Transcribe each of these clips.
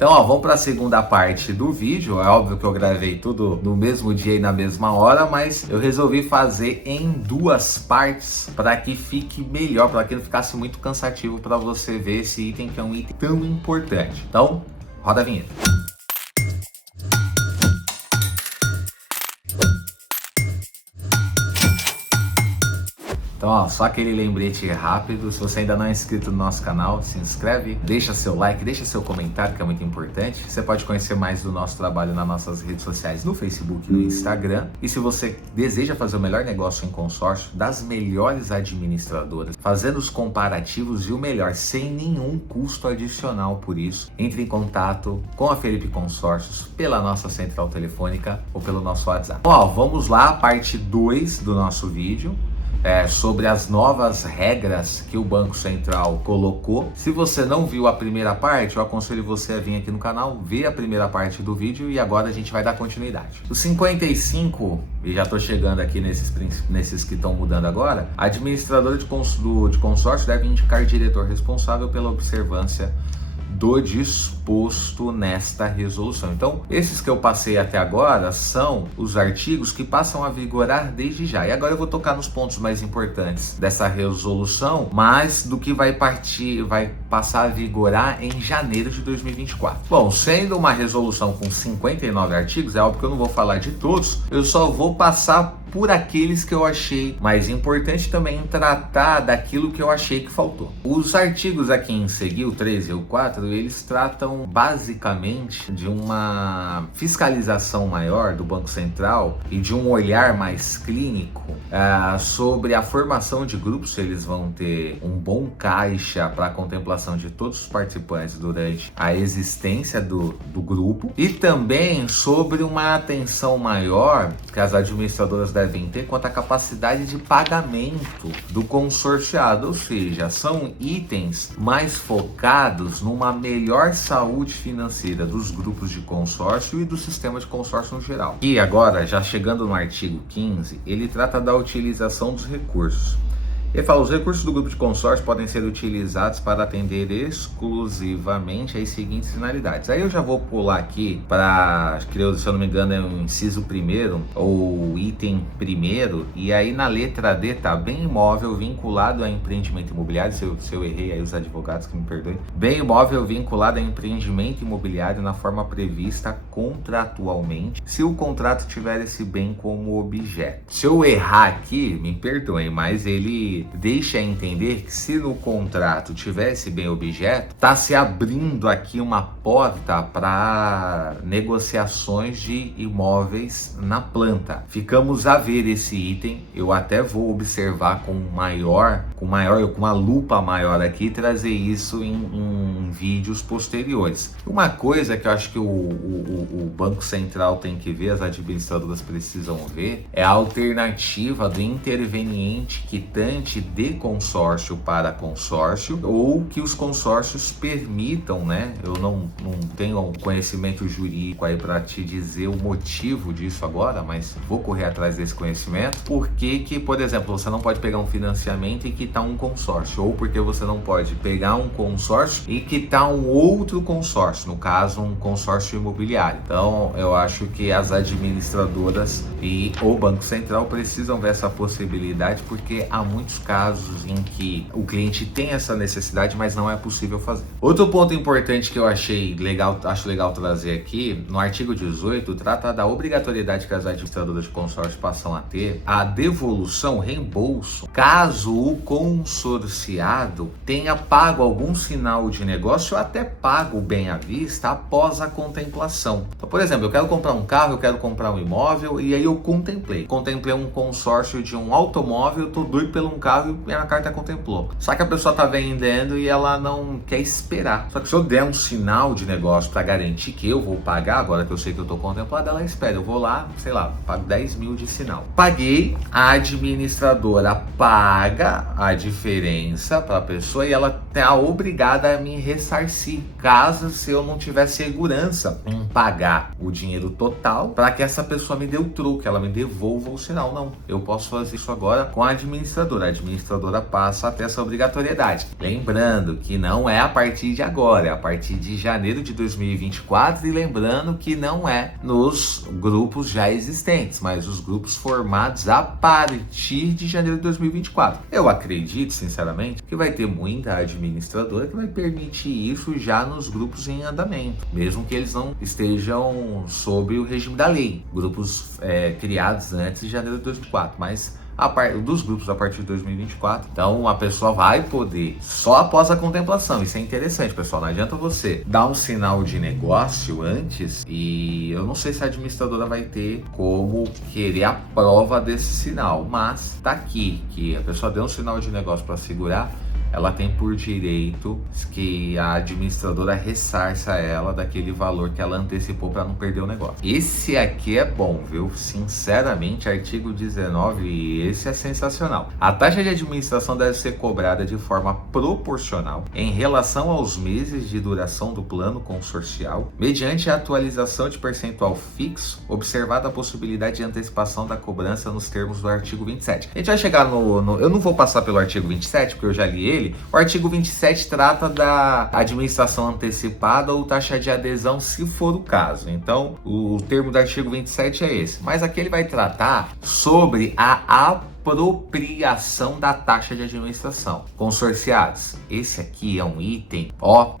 Então, ó, vamos para a segunda parte do vídeo. É óbvio que eu gravei tudo no mesmo dia e na mesma hora, mas eu resolvi fazer em duas partes para que fique melhor, para que não ficasse muito cansativo para você ver esse item que é um item tão importante. Então, roda a vinheta. Então, ó, só aquele lembrete rápido. Se você ainda não é inscrito no nosso canal, se inscreve, deixa seu like, deixa seu comentário, que é muito importante. Você pode conhecer mais do nosso trabalho nas nossas redes sociais, no Facebook e no Instagram. E se você deseja fazer o melhor negócio em consórcio das melhores administradoras, fazendo os comparativos e o melhor, sem nenhum custo adicional por isso, entre em contato com a Felipe Consórcios pela nossa central telefônica ou pelo nosso WhatsApp. Ó, vamos lá, parte 2 do nosso vídeo. Sobre as novas regras que o Banco Central colocou. Se você não viu a primeira parte, eu aconselho você a vir aqui no canal, ver a primeira parte do vídeo e agora a gente vai dar continuidade. Os 55, e já estou chegando aqui nesses que estão mudando agora, a administradora de consórcio deve indicar diretor responsável pela observância do disposto nesta resolução. Então, esses que eu passei até agora são os artigos que passam a vigorar desde já. E agora eu vou tocar nos pontos mais importantes dessa resolução, mas do que vai passar a vigorar em janeiro de 2024. Bom, sendo uma resolução com 59 artigos, é óbvio que eu não vou falar de todos, eu só vou passar por aqueles que eu achei mais importante, também tratar daquilo que eu achei que faltou. Os artigos aqui em seguir, o 13 e o 4, eles tratam basicamente de uma fiscalização maior do Banco Central e de um olhar mais clínico sobre a formação de grupos, se eles vão ter um bom caixa para a contemplação de todos os participantes durante a existência do grupo, e também sobre uma atenção maior que as administradoras devem ter quanto à capacidade de pagamento do consorciado, ou seja, são itens mais focados numa melhor saúde financeira dos grupos de consórcio e do sistema de consórcio no geral. E agora, já chegando no artigo 15, ele trata da utilização dos recursos. Ele fala: os recursos do grupo de consórcio podem ser utilizados para atender exclusivamente as seguintes finalidades. Aí eu já vou pular aqui para, se eu não me engano, é o inciso 1º, ou item 1º, e aí na letra D tá bem imóvel vinculado a empreendimento imobiliário. Se eu errei, aí os advogados que me perdoem. Bem imóvel vinculado a empreendimento imobiliário na forma prevista contratualmente, se o contrato tiver esse bem como objeto. Se eu errar aqui, me perdoem, mas ele deixa entender que se no contrato tivesse bem objeto, está se abrindo aqui uma porta para negociações de imóveis na planta. Ficamos a ver esse item. Eu até vou observar com uma lupa maior aqui e trazer isso em vídeos posteriores. Uma coisa que eu acho que o Banco Central tem que ver, as administradoras precisam ver, é a alternativa do interveniente quitante de consórcio para consórcio, ou que os consórcios permitam, né? Eu não tenho conhecimento jurídico aí para te dizer o motivo disso agora, mas vou correr atrás desse conhecimento. Por que, por exemplo, você não pode pegar um financiamento e quitar um consórcio, ou porque você não pode pegar um consórcio e quitar um outro consórcio, no caso um consórcio imobiliário. Então eu acho que as administradoras e o Banco Central precisam ver essa possibilidade, porque há muitos casos em que o cliente tem essa necessidade, mas não é possível fazer. Outro ponto importante que eu acho legal trazer aqui, no artigo 18, trata da obrigatoriedade que as administradoras de consórcio passam a ter a devolução, reembolso, caso o consorciado tenha pago algum sinal de negócio ou até pago bem à vista após a contemplação. Então, por exemplo, eu quero comprar um carro, eu quero comprar um imóvel, e aí eu contemplei um consórcio de um automóvel, eu tô doido pelo um carro e a carta contemplou. Só que a pessoa tá vendendo e ela não quer esperar. Só que se eu der um sinal de negócio para garantir que eu vou pagar, agora que eu sei que eu tô contemplado, ela espera. Eu vou lá, sei lá, pago 10 mil de sinal. Paguei, a administradora paga a diferença para a pessoa e ela tá obrigada a me ressarcir, caso se eu não tiver segurança em pagar o dinheiro total para que essa pessoa me dê o troco, ela me devolva o sinal. Não, eu posso fazer isso agora com a administradora. A administradora passa a ter essa obrigatoriedade. Lembrando que não é a partir de agora, é a partir de janeiro de 2024, e lembrando que não é nos grupos já existentes, mas os grupos formados a partir de janeiro de 2024. Eu acredito, sinceramente, que vai ter muita administradora que vai permitir isso já nos grupos em andamento, mesmo que eles não estejam sob o regime da lei, grupos criados antes de janeiro de 2004, mas dos grupos a partir de 2024. Então a pessoa vai poder, só após a contemplação. Isso é interessante, pessoal. Não adianta você dar um sinal de negócio antes, e eu não sei se a administradora vai ter como querer a prova desse sinal, mas tá aqui que a pessoa deu um sinal de negócio para segurar, ela tem por direito que a administradora ressarça ela daquele valor que ela antecipou para não perder o negócio. Esse aqui é bom, viu? Sinceramente, artigo 19, esse é sensacional. A taxa de administração deve ser cobrada de forma proporcional em relação aos meses de duração do plano consorcial, mediante a atualização de percentual fixo, observada a possibilidade de antecipação da cobrança nos termos do artigo 27. A gente vai chegar eu não vou passar pelo artigo 27, porque eu já li ele. O artigo 27 trata da administração antecipada ou taxa de adesão, se for o caso. Então, o termo do artigo 27 é esse. Mas aqui ele vai tratar sobre a apropriação da taxa de administração. Consorciados, esse aqui é um item,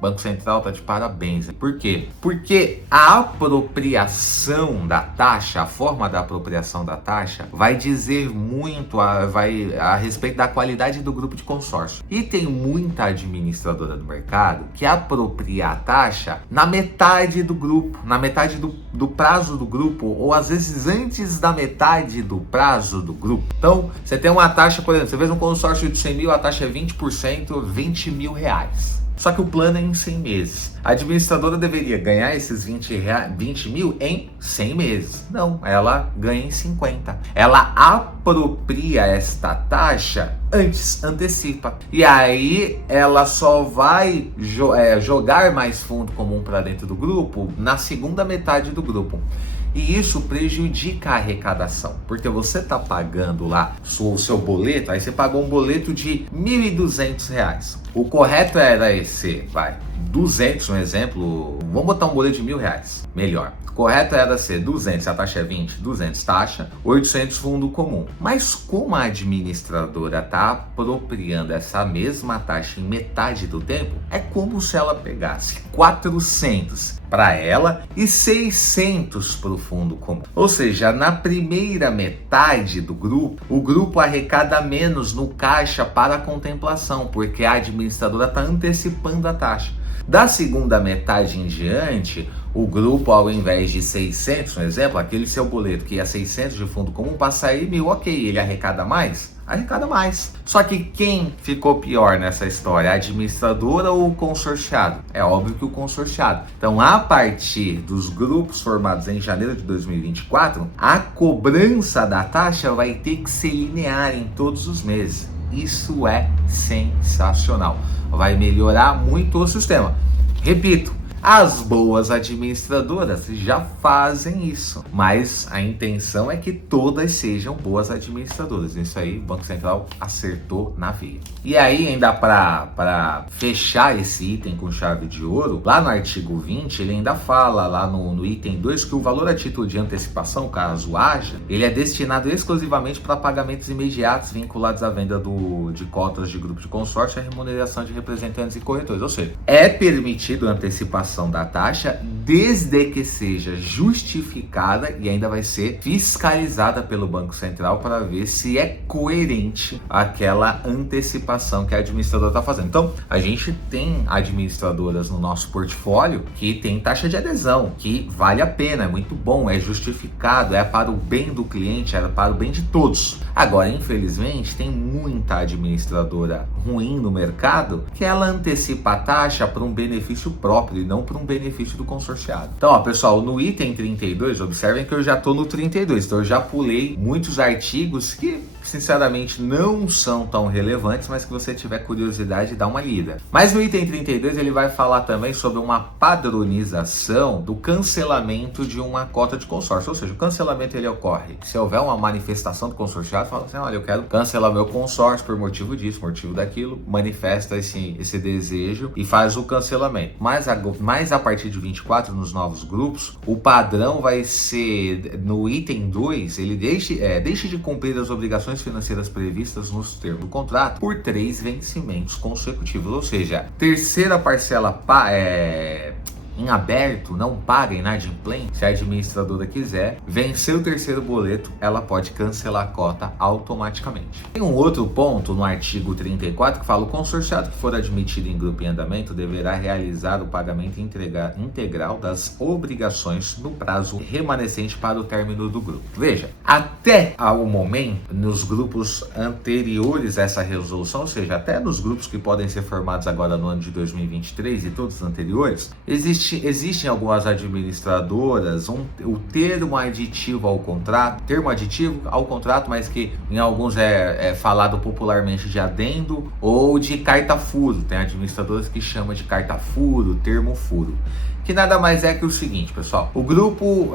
Banco Central tá de parabéns. Por quê? Porque a apropriação da taxa, a forma da apropriação da taxa, vai dizer muito a respeito da qualidade do grupo de consórcio. E tem muita administradora do mercado que apropria a taxa na metade do grupo, na metade do prazo do grupo, ou às vezes antes da metade do prazo do grupo. Então, você tem uma taxa, por exemplo, você fez um consórcio de 100 mil, a taxa é 20%, 20 mil reais. Só que o plano é em 100 meses. A administradora deveria ganhar esses 20 mil em 100 meses. Não, ela ganha em 50. Ela apropria esta taxa antes, antecipa. E aí ela só vai jogar mais fundo comum para dentro do grupo na segunda metade do grupo. E isso prejudica a arrecadação, porque você está pagando lá o seu boleto, aí você pagou um boleto de R$ 1.200. O correto era esse, 200, um exemplo, vamos botar um boleto de R$ 1.000, melhor. Correto era ser 200, a taxa é 20, 200 taxa, 800 fundo comum. Mas como a administradora está apropriando essa mesma taxa em metade do tempo, é como se ela pegasse 400 para ela e 600 para o fundo comum. Ou seja, na primeira metade do grupo, o grupo arrecada menos no caixa para a contemplação, porque a administradora está antecipando a taxa. Da segunda metade em diante, o grupo, ao invés de 600, um exemplo, aquele seu boleto que ia 600 de fundo comum, passa aí 1.000, ok, ele arrecada mais? Arrecada mais. Só que quem ficou pior nessa história, a administradora ou o consorciado? É óbvio que o consorciado. Então, a partir dos grupos formados em janeiro de 2024, a cobrança da taxa vai ter que ser linear em todos os meses. Isso é sensacional. Vai melhorar muito o sistema. Repito, as boas administradoras já fazem isso, mas a intenção é que todas sejam boas administradoras. Isso aí o Banco Central acertou na veia. E aí, ainda para fechar esse item com chave de ouro, lá no artigo 20, ele ainda fala lá no item 2 que o valor a título de antecipação, caso haja, ele é destinado exclusivamente para pagamentos imediatos vinculados à venda de cotas de grupo de consórcio e à remuneração de representantes e corretores. Ou seja, é permitido a antecipação da taxa desde que seja justificada e ainda vai ser fiscalizada pelo Banco Central para ver se é coerente aquela antecipação que a administradora está fazendo. Então, a gente tem administradoras no nosso portfólio que tem taxa de adesão, que vale a pena, é muito bom, é justificado, é para o bem do cliente, é para o bem de todos. Agora, infelizmente, tem muita administradora ruim no mercado que ela antecipa a taxa para um benefício próprio e não para um benefício do consorciado. Então, pessoal, no item 32, observem que eu já estou no 32, então eu já pulei muitos artigos que sinceramente não são tão relevantes, mas que você tiver curiosidade, dá uma lida. Mas no item 32 ele vai falar também sobre uma padronização do cancelamento de uma cota de consórcio, ou seja, o cancelamento ele ocorre se houver uma manifestação do consorciado, fala assim, olha, eu quero cancelar meu consórcio por motivo disso, motivo daquilo, manifesta esse desejo e faz o cancelamento. Mas a partir de 24, nos novos grupos, o padrão vai ser, no item 2, ele deixe de cumprir as obrigações financeiras previstas nos termos do contrato por 3 vencimentos consecutivos, ou seja, terceira parcela em aberto, não paga, inadimplente, se a administradora quiser, vencer o terceiro boleto, ela pode cancelar a cota automaticamente. Tem um outro ponto no artigo 34 que fala: o consorciado que for admitido em grupo em andamento deverá realizar o pagamento integral das obrigações no prazo remanescente para o término do grupo. Veja, até ao momento, nos grupos anteriores a essa resolução, ou seja, até nos grupos que podem ser formados agora no ano de 2023 e todos os anteriores, existem algumas administradoras, o termo aditivo ao contrato, mas que em alguns é falado popularmente de adendo ou de carta-furo. Tem administradoras que chamam de carta-furo, termo-furo. Que nada mais é que o seguinte, pessoal. O grupo,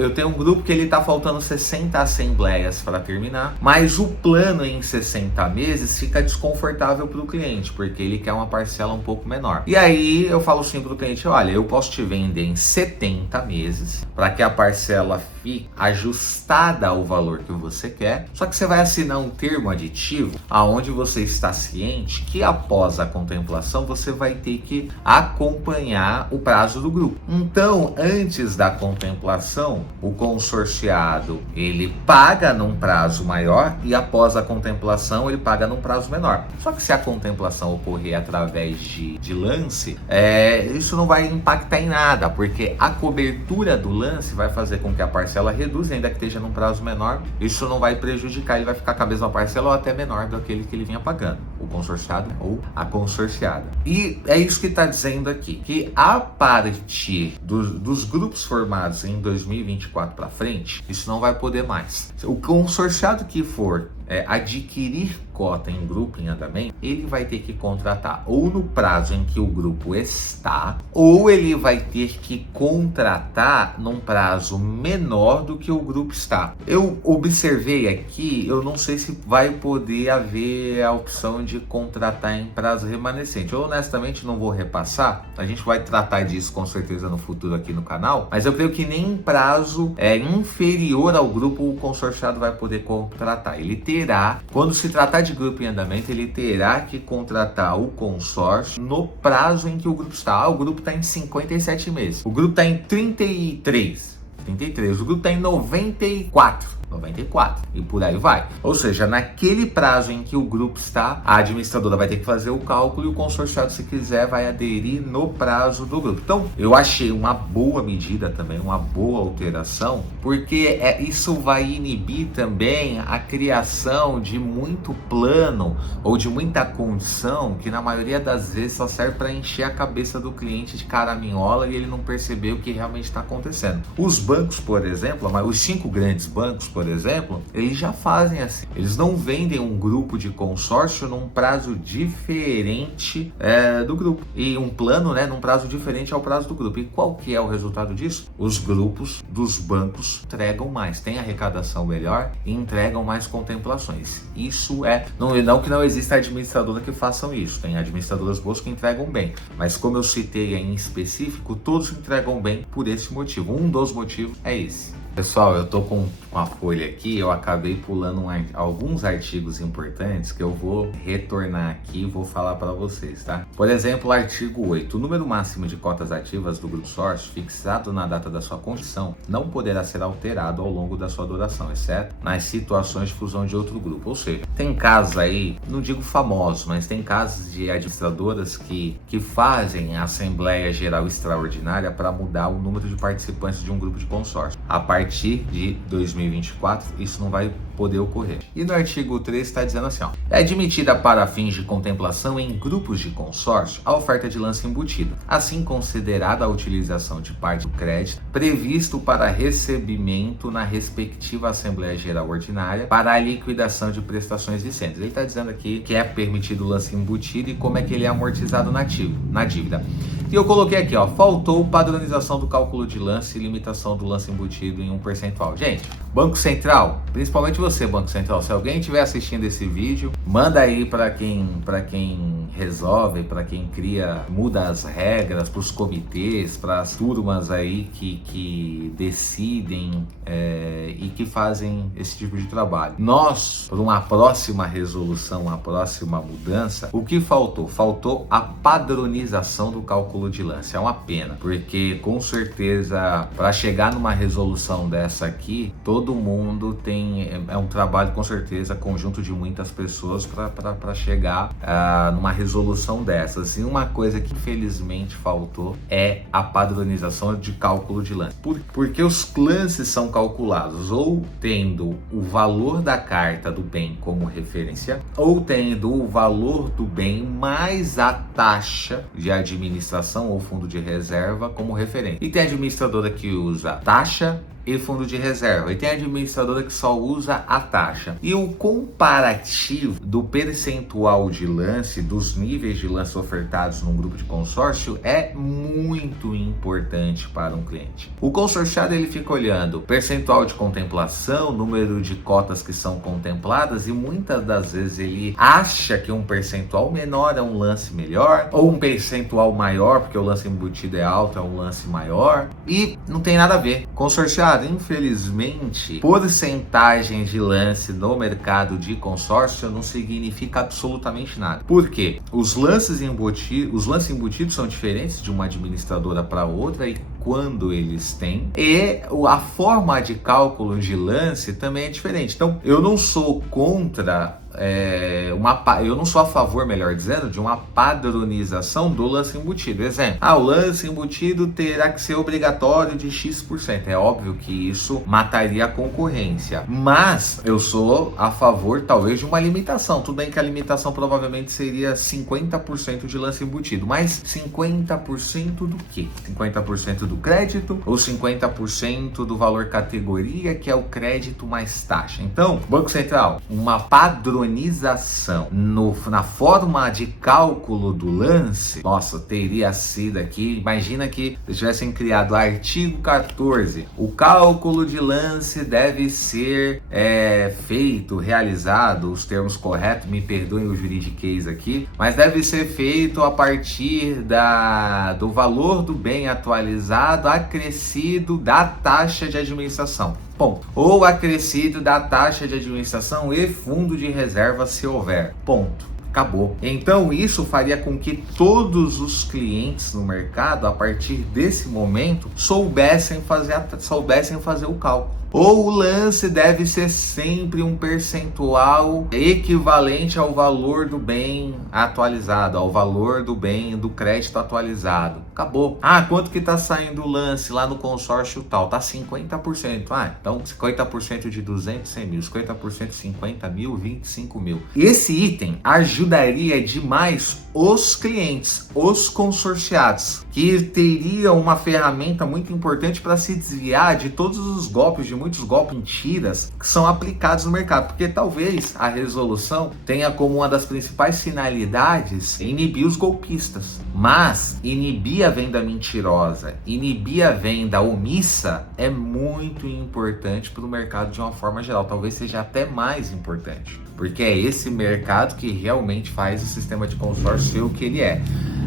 eu tenho um grupo que ele tá faltando 60 assembleias para terminar, mas o plano em 60 meses fica desconfortável para o cliente, porque ele quer uma parcela um pouco menor. E aí eu falo assim para o cliente, olha, eu posso te vender em 70 meses, para que a parcela fique ajustada ao valor que você quer, só que você vai assinar um termo aditivo, aonde você está ciente que após a contemplação, você vai ter que acompanhar o prazo do grupo. Então, antes da contemplação, o consorciado ele paga num prazo maior e após a contemplação ele paga num prazo menor. Só que se a contemplação ocorrer através de lance, isso não vai impactar em nada, porque a cobertura do lance vai fazer com que a parcela reduza, ainda que esteja num prazo menor. Isso não vai prejudicar, ele vai ficar com a mesma parcela ou até menor do que ele vinha pagando, o consorciado ou a consorciada. E é isso que está dizendo aqui, que a partir dos grupos formados em 2024 para frente, isso não vai poder mais. O consorciado que for adquirir cota em grupo em andamento, ele vai ter que contratar ou no prazo em que o grupo está, ou ele vai ter que contratar num prazo menor do que o grupo está. Eu observei aqui, eu não sei se vai poder haver a opção de contratar em prazo remanescente. Eu honestamente não vou repassar, a gente vai tratar disso com certeza no futuro aqui no canal, mas eu creio que nem em prazo inferior ao grupo o consorciado vai poder contratar. Ele terá, quando se tratar de grupo em andamento, ele terá que contratar o consórcio no prazo em que o grupo está. O grupo está em 57 meses, o grupo está em 33, o grupo está em 94 e por aí vai. Ou seja, naquele prazo em que o grupo está, a administradora vai ter que fazer o cálculo e o consorciado, se quiser, vai aderir no prazo do grupo. Então, eu achei uma boa medida também, uma boa alteração, porque isso vai inibir também a criação de muito plano ou de muita condição que na maioria das vezes só serve para encher a cabeça do cliente de caraminhola e ele não perceber o que realmente está acontecendo. Os bancos, por exemplo, os 5 grandes bancos, por exemplo, eles já fazem assim. Eles não vendem um grupo de consórcio num prazo diferente do grupo. E um plano, num prazo diferente ao prazo do grupo. E qual que é o resultado disso? Os grupos dos bancos entregam mais, têm arrecadação melhor e entregam mais contemplações. Isso não que não exista administradora que façam isso. Tem administradoras boas que entregam bem. Mas como eu citei em específico, todos entregam bem por esse motivo. Um dos motivos é esse. Pessoal, eu tô com a folha aqui, eu acabei pulando alguns artigos importantes que eu vou retornar aqui e vou falar para vocês, tá? Por exemplo, artigo 8. O número máximo de cotas ativas do grupo sócio fixado na data da sua constituição não poderá ser alterado ao longo da sua duração, exceto nas situações de fusão de outro grupo. Ou seja, tem casos aí, não digo famosos, mas tem casos de administradoras que fazem a Assembleia Geral Extraordinária para mudar o número de participantes de um grupo de consórcio. A partir partir de 2024, isso não vai poder ocorrer. E no artigo 3 está dizendo assim, ó, é admitida para fins de contemplação em grupos de consórcio a oferta de lance embutido, assim considerada a utilização de parte do crédito previsto para recebimento na respectiva Assembleia Geral Ordinária para a liquidação de prestações vicentes. Ele está dizendo aqui que é permitido o lance embutido e como é que ele é amortizado na dívida. E eu coloquei aqui, ó, faltou padronização do cálculo de lance e limitação do lance embutido em um percentual. Gente, Banco Central, principalmente você, Banco Central, se alguém estiver assistindo esse vídeo, manda aí para quem resolve, para quem cria, muda as regras, para os comitês, para as turmas aí que decidem e que fazem esse tipo de trabalho. Nós, por uma próxima resolução, uma próxima mudança, o que faltou? Faltou a padronização do cálculo de lance. É uma pena, porque com certeza para chegar numa resolução dessa aqui, todo mundo é um trabalho com certeza conjunto de muitas pessoas para chegar numa resolução dessas. E uma coisa que infelizmente faltou é a padronização de cálculo de lance. Porque os lances são calculados ou tendo o valor da carta do bem como referência, ou tendo o valor do bem mais a taxa de administração ou fundo de reserva como referência. E tem administradora que usa taxa e fundo de reserva, e tem administradora que só usa a taxa. E o comparativo do percentual de lance, dos níveis de lance ofertados num grupo de consórcio é muito importante para um cliente. O consorciado ele fica olhando percentual de contemplação, número de cotas que são contempladas, e muitas das vezes ele acha que um percentual menor é um lance melhor, ou um percentual maior, porque o lance embutido é alto, é um lance maior, e não tem nada a ver. Consorciado, infelizmente, porcentagem de lance no mercado de consórcio não significa absolutamente nada. Por quê? Os lances embutidos são diferentes de uma administradora para outra, e quando eles têm, e a forma de cálculo de lance também é diferente. Então, eu não sou contra eu não sou a favor, melhor dizendo, de uma padronização do lance embutido. Exemplo, o lance embutido terá que ser obrigatório de X%. É óbvio que isso mataria a concorrência, mas eu sou a favor talvez de uma limitação. Tudo bem que a limitação provavelmente seria 50% de lance embutido, mas 50% do quê? 50% do crédito ou 50% do valor categoria, que é o crédito mais taxa? Então, Banco Central, uma padronização na forma de cálculo do lance, nossa, teria sido aqui, imagina que eles tivessem criado o artigo 14, o cálculo de lance deve ser realizado, os termos corretos, me perdoem o juridiquês aqui, mas deve ser feito a partir do valor do bem atualizado acrescido da taxa de administração. Ponto. Ou acrescido da taxa de administração e fundo de reserva, se houver. Ponto. Acabou. Então isso faria com que todos os clientes no mercado, a partir desse momento, soubessem fazer o cálculo. Ou o lance deve ser sempre um percentual equivalente ao valor do bem atualizado, ao valor do bem do crédito atualizado. Acabou. Quanto que tá saindo o lance lá no consórcio tal? Tá 50%. Então 50% de 200, 100 mil. 50% 50 mil, 25 mil. Esse item ajudaria demais os clientes, os consorciados, que teriam uma ferramenta muito importante para se desviar de todos os golpes, de muitos golpes, mentiras que são aplicados no mercado, porque talvez a resolução tenha como uma das principais finalidades inibir os golpistas, mas inibir a venda mentirosa, inibir a venda omissa é muito importante para o mercado de uma forma geral, talvez seja até mais importante, porque é esse mercado que realmente faz o sistema de consórcio ser o que ele é.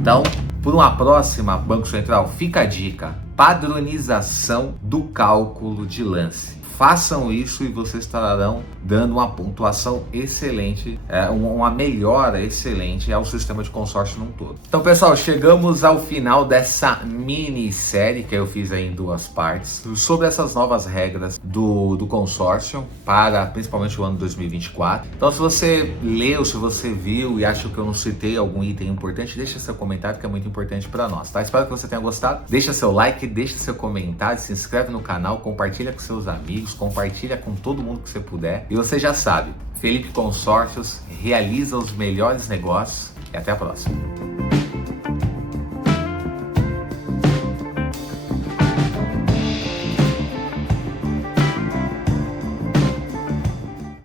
Então, por uma próxima, Banco Central, fica a dica: padronização do cálculo de lance. Façam isso e vocês estarão dando uma pontuação excelente, uma melhora excelente ao sistema de consórcio num todo. Então, pessoal, chegamos ao final dessa minissérie que eu fiz aí em 2 partes sobre essas novas regras do consórcio para principalmente o ano 2024. Então, se você leu, se você viu e acha que eu não citei algum item importante, deixa seu comentário que é muito importante para nós, tá? Espero que você tenha gostado. Deixa seu like, deixa seu comentário, se inscreve no canal, compartilha com seus amigos, compartilha com todo mundo que você puder. E você já sabe, Felipe Consórcios realiza os melhores negócios e até a próxima.